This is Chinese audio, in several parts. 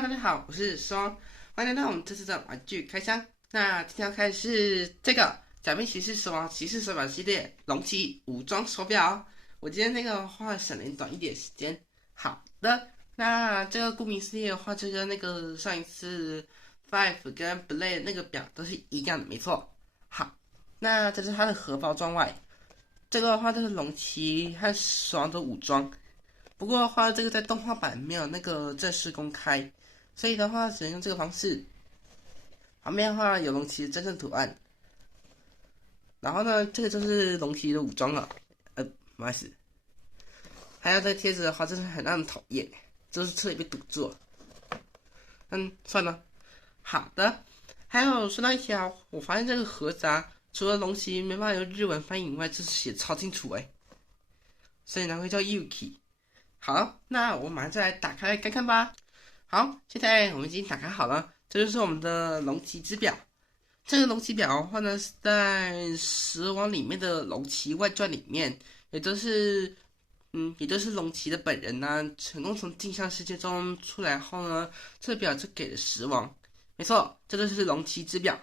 大家好，我是双，欢迎来到我们这次的玩具开箱。那今天要开的是这个假面骑士死亡骑士手表系列龙骑武装手表。我今天那个花了省了短一点时间。好的，那这个顾名思义的话，这个那个上一次 Five 跟 Blade 那个表都是一样的，没错。好，那这是它的盒包装外，这个的话就是龙骑和死亡的武装。不过的话，这个在动画版没有那个正式公开，所以的话只能用这个方式。旁边的话有龙骑的真正图案，然后呢，这个就是龙骑的武装了。不好意思，还要再贴纸的话，真是很让人讨厌，就是车里被堵住了。算了。好的，还有说到一条，我发现这个盒子啊，除了龙骑没办法用日文翻译以外，就是写超清楚所以呢会叫 Yuki。好，那我马上就来打开来看看吧。好，现在我们已经打开好了，这就是我们的龙骑之表。这个龙骑表的话呢，是在《十王》里面的龙骑外传里面，也就是龙骑的本人呢、成功从镜像世界中出来后呢，这表就给了十王。没错，这就是龙骑之表。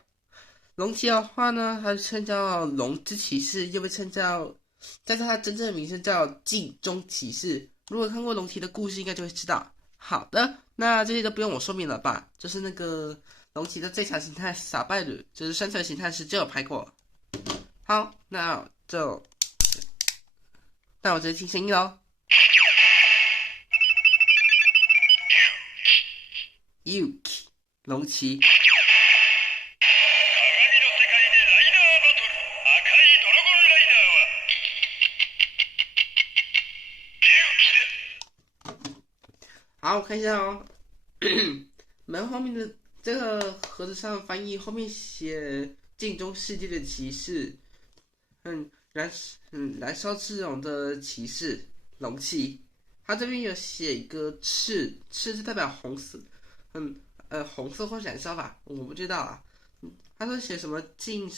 龙骑的话呢，它称叫龙之骑士，又被称叫，但是它真正的名称叫镜中骑士。如果看过龙骑的故事，应该就会知道。好的，那这些都不用我说明了吧？就是那个龙骑的最强形态撒拜鲁，就是生存形态时就有拍过。好，那我就听声音喽。Yuki 龙骑。好，我看一下哦。门后面的这个盒子上翻译后面写镜中世界的骑士，燃烧之龙的骑士龙骑。它这边有写一个赤，赤是代表红色，红色或燃烧吧，我不知道啊。他说写什么镜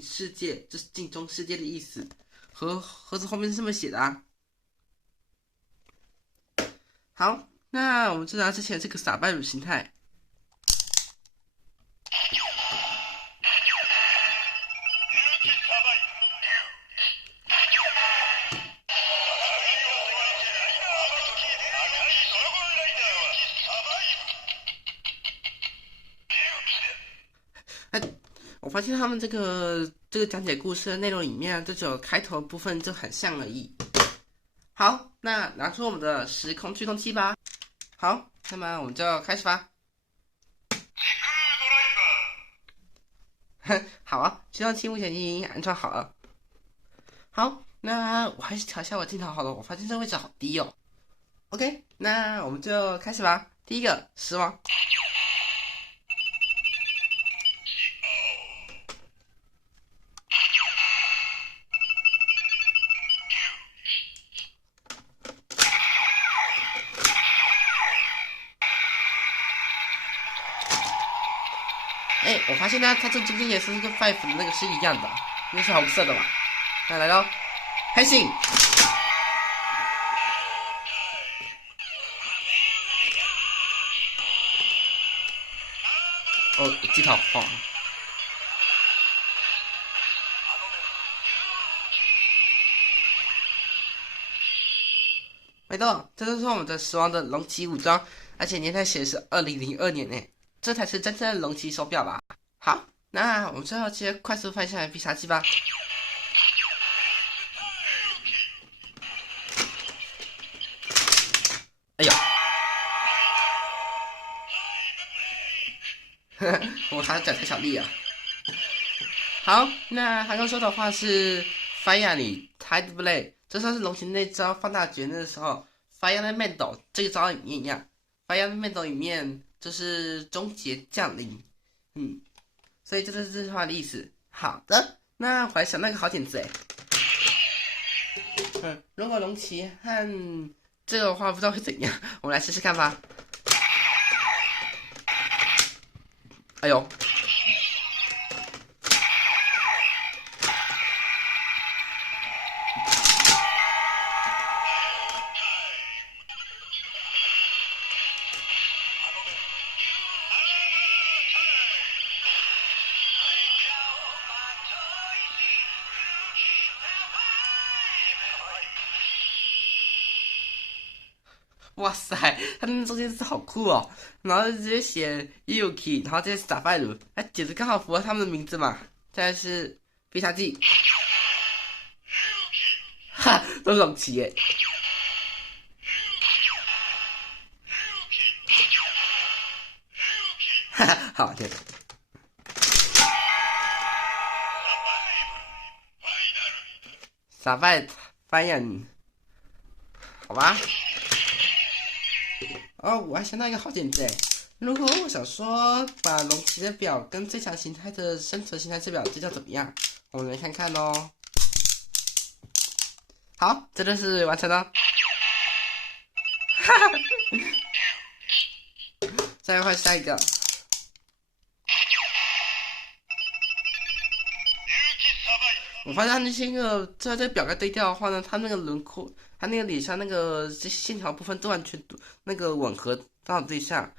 世界，就是镜中世界的意思，盒子后面是这么写的啊。好，那我们就拿之前这个撒拜鲁形态。我发现他们这个讲解故事的内容里面，就只有开头部分就很像而已。好，那拿出我们的时空驱动器吧。好，那么我们就开始吧。好啊，驱动器目前已经安装好了。好，那我还是调一下我镜头好了，我发现这个位置好低哦。OK，那我们就开始吧。第一个死亡。我发现呢，它这中间颜色是跟 Five 的那个是一样的，那是红色的嘛。那来喽，开心。机头晃。没错，这就是我们的死亡的龙骑武装，而且年代写的是2002年呢，这才是真正的龙骑手表吧。好，那我们最后直接快速翻下来必杀技吧。哎呦，我还是脚踩小力啊。好，那他刚说的话是 Fire 里 Tide Blade， 这算是龙骑那招放大绝的时候 Fire Elemental 这个招里面一样。Fire Elemental 里面就是终结降临，所以这就是这句话的意思。好的，那我还想那个好点子如果龙骑和这个的话不知道会怎样，我们来试试看吧。哎呦，哇塞，他那中间是好酷哦，然后直接写 Yuki，然后这些是打败鲁，哎，简直刚好符合他们的名字嘛。再来是必杀技，哈，都是龙骑耶，哈哈，好，对，打败翻眼，好吧。哦，我还想到一个好点子诶，如果我想说把龙骑的表跟最强形态的生存形态之表对照怎么样？我们来看看哦。好，这就是完成了。哈哈，再换下一个。我发现他那些个这表格对调的话呢，他那个轮廓，他那个脸上那个这线条部分都完全那个吻合到对象。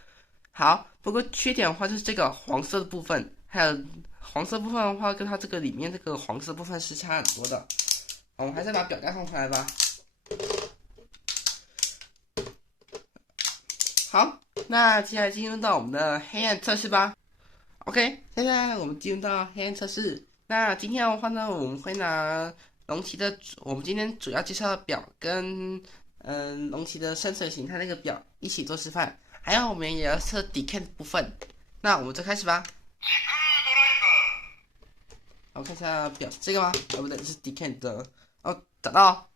好，不过缺点的话就是这个黄色的部分，还有黄色部分的话，跟它这个里面这个黄色部分是差很多的。我们还是把表盖放回来吧。好，那接下来进入到我们的黑暗测试吧。OK，现在我们进入到黑暗测试。那今天的话呢，我们会拿龙旗的，我们今天主要介绍的表跟龙旗的生存形态那个表一起做示范，还有我们也要测 decay 的部分。那我们就开始吧。我看一下表是这个吗？哦，不对，是 decay 的。哦，找到。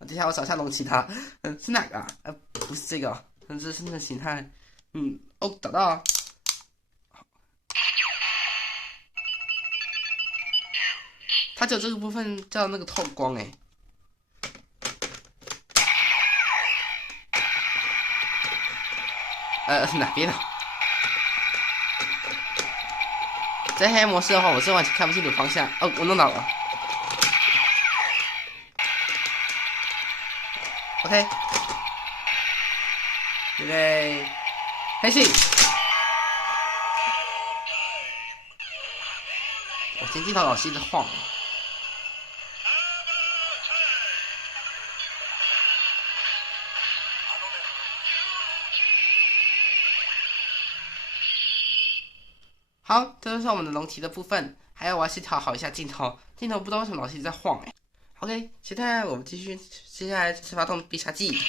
等一下我找一下龙旗它，是哪个啊？不是这个，这是生存形态。哦，找到了。它只有这个部分叫那个透光诶。哪边的？在黑暗模式的话，我是完全看不清楚方向。哦，我弄到了。OK， 预备，开始。我前镜头老是一直晃。好，这就是我们的龙旗的部分。还有，我要先调好一下镜头，镜头不知道为什么老是一直在晃哎。OK，现在我们继续，接下来是发动必杀技。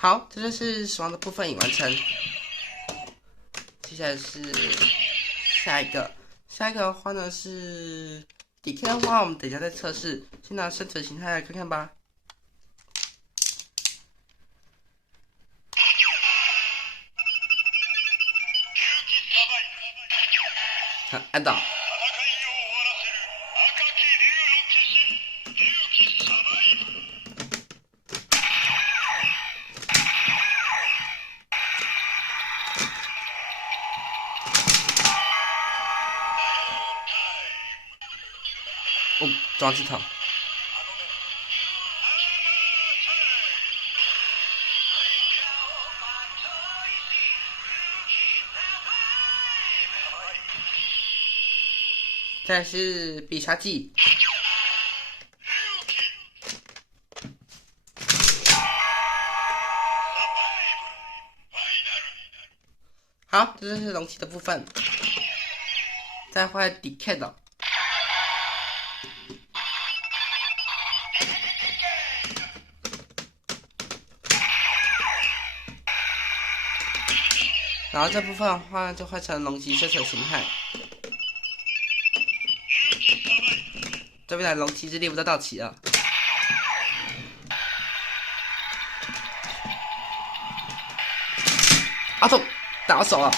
好，这就是死亡的部分已完成。接下来是下一个，下一个的话呢是底 K 的话，我们等一下再测试。先拿生存形态来看看吧。按到。哦，装机头。再是必杀技。好，这就是龙旗的部分。再换 decay 的。然后这部分的话就换成龙旗射手形态。这边的龙旗之猎物都到齐了。阿痛，打手了。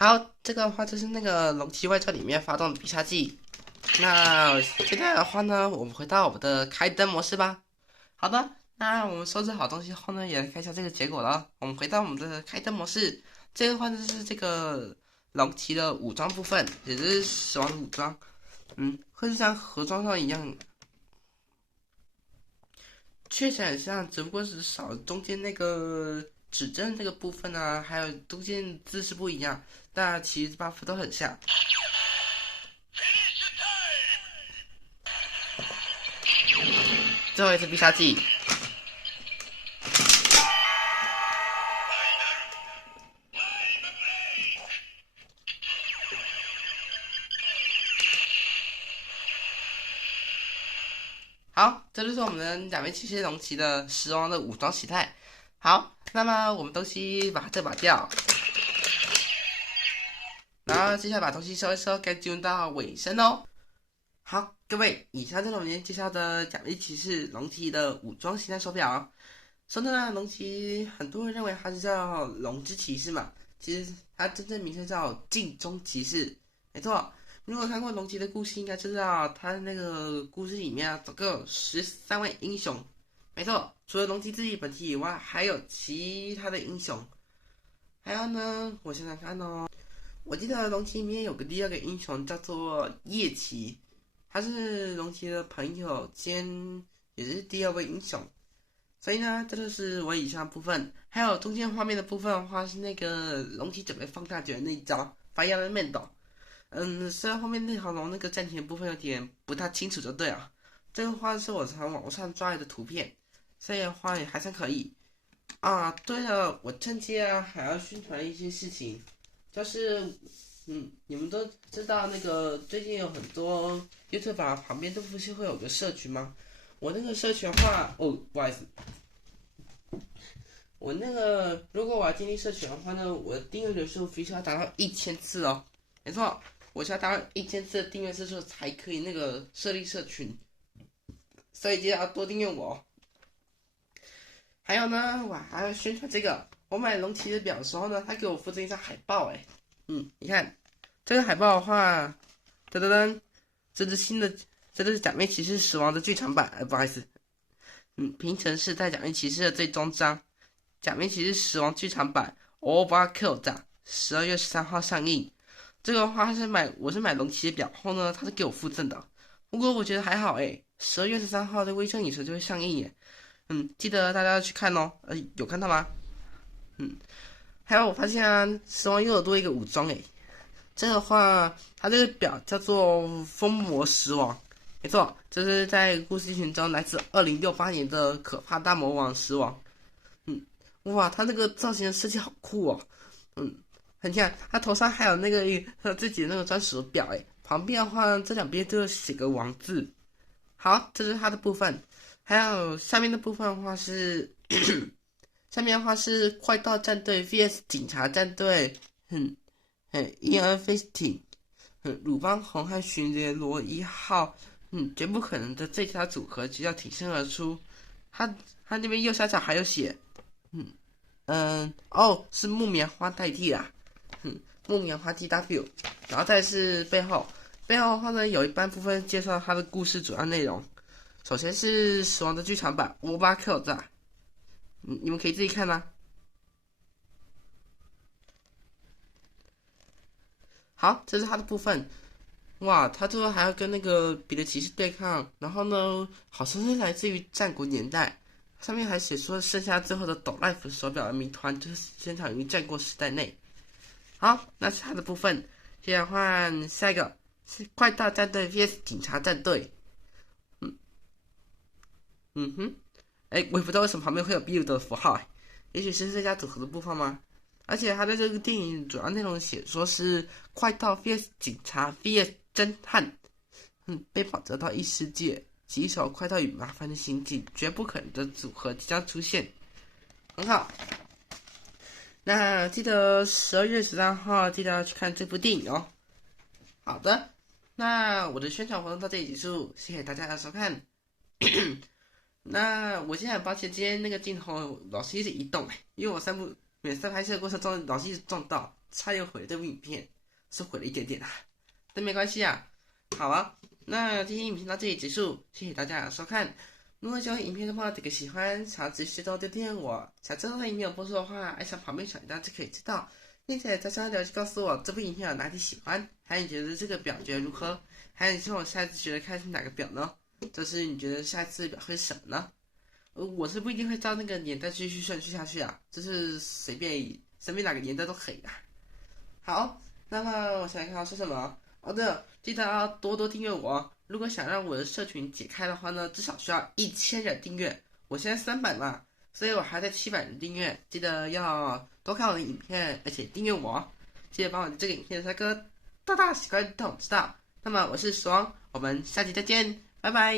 好，这个的话就是那个龙骑外传里面发动的必杀技。那现在的话呢，我们回到我们的开灯模式吧。好的，那我们收拾好东西后呢，也来看一下这个结果了。我们回到我们的开灯模式，这个的话就是这个龙骑的武装部分，也就是死亡的武装。会是像盒装上一样，确实很像，只不过是少了中间那个指针那个部分啊，还有中间姿势不一样，但其实 buff 都很像。最后一次必杀技。好，这就是我们的假面骑士龙骑的时王的武装形态。好，那么我们东西把这把掉，然后接下来把东西收一收，该进入到尾声哦。好，各位，以上就是我们今天介绍的假面骑士龙骑的武装形态手表。说真的，龙骑很多人认为它是叫龙之骑士嘛，其实它真正名称叫镜中骑士。没错，如果看过龙骑的故事，应该知道他那个故事里面总共有13位英雄。没错，除了龙骑自己本体以外，还有其他的英雄。还有呢，我想想看哦，我记得龙骑里面有个第二个英雄叫做夜骑，他是龙骑的朋友兼也是第二位英雄。所以呢，这就是我以上的部分。还有中间画面的部分的话，是那个龙骑准备放大绝那一招发芽的面斗。虽然后面那条龙那个暂停的部分有点不太清楚，就对了。这个话是我从网上抓来的图片，所以的话也还算可以。啊，对了，我趁机啊还要宣传一些事情，就是你们都知道那个最近有很多 YouTube 旁边都不是会有个社群吗？我那个社群的话，不好意思，我那个如果我要建立社群的话呢，我的订阅人数必须要达到1000次哦。没错，我需要达到1000次的订阅次数才可以那个设立社群，所以记得要多订阅我哦。还有呢，我还要宣传这个，我买龙骑的表的时候呢，他给我附赠一张海报，你看这个海报的话，噔噔噔，这是新的，这就是假面骑士死亡的剧场版，不好意思，平成世代假面骑士的最终章，假面骑士死亡剧场版 Overkill 的12月13号上映。这个的话我是买龙骑的表后呢，他是给我附赠的，不过我觉得还好12月13号的微笑影城就会上映耶。记得大家要去看哦。有看到吗？还有我发现啊，死亡又有多一个武装这个的话，它这个表叫做风魔石王，没错，这是在故事剧情中来自2068年的可怕大魔王石王。哇，他那个造型的设计好酷哦。很像他头上还有那个他自己的那个专属的表旁边的话这两边都写个王字。好，这是它的部分。还有下面的部分的话是，下面的话是快刀战队 VS 警察战队，EN Fisting，鲁邦红和巡联罗1号，绝不可能的最佳组合就要挺身而出。他那边右下角还有写，是木棉花代替啦，木棉花 TW，然后再是背后的话呢，有一半部分介绍他的故事主要内容。首先是死亡的剧场版 Overkill 在，你们可以自己看啦。好，这是他的部分。哇，他最后还要跟那个别的骑士对抗，然后呢，好像是来自于战国年代，上面还写说剩下最后的斗 life 手表的谜团就是生产于战国时代内。好，那是他的部分。接着换下一个是快大战队 VS 警察战队。我也不知道为什么旁边会有 build 的符号也许是这家组合的部分吗？而且他在这个电影主要内容写说是快到 VS 警察 VS 侦探，被保折到异世界，棘手快到与麻烦的刑警，绝不可能的组合即将出现，很好。那记得12月13号记得要去看这部电影哦。好的，那我的宣传活动到这里结束，谢谢大家的收看。那我现在很抱歉，今天那个镜头老是一直移动因为我每次拍摄的过程中老是一直撞到，差点毁了这部影片，是毁了一点点啊，但没关系啊。好啊，那今天影片到这里结束，谢谢大家的收看。如果喜欢影片的话，点个喜欢，想要支持多订阅我，想知道影片有播出的话，按下旁边小铃铛就可以知道，并且在下面留言告诉我这部影片有哪里喜欢，还有你觉得这个表觉得如何，还有你希望我下一次觉得看是哪个表呢？就是你觉得下一次表会是什么呢？我是不一定会照那个年代继续顺序下去啊，就是随便哪个年代都可以啊。好，那么我想想看要说什么。哦，对了，记得要多多订阅我。如果想让我的社群解开的话呢，至少需要1000人订阅。我现在300嘛，所以我还在700人订阅。记得要多看我的影片，而且订阅我。记得帮我这个影片的个大大喜欢让我知道。那么我是爽，我们下期再见，拜拜。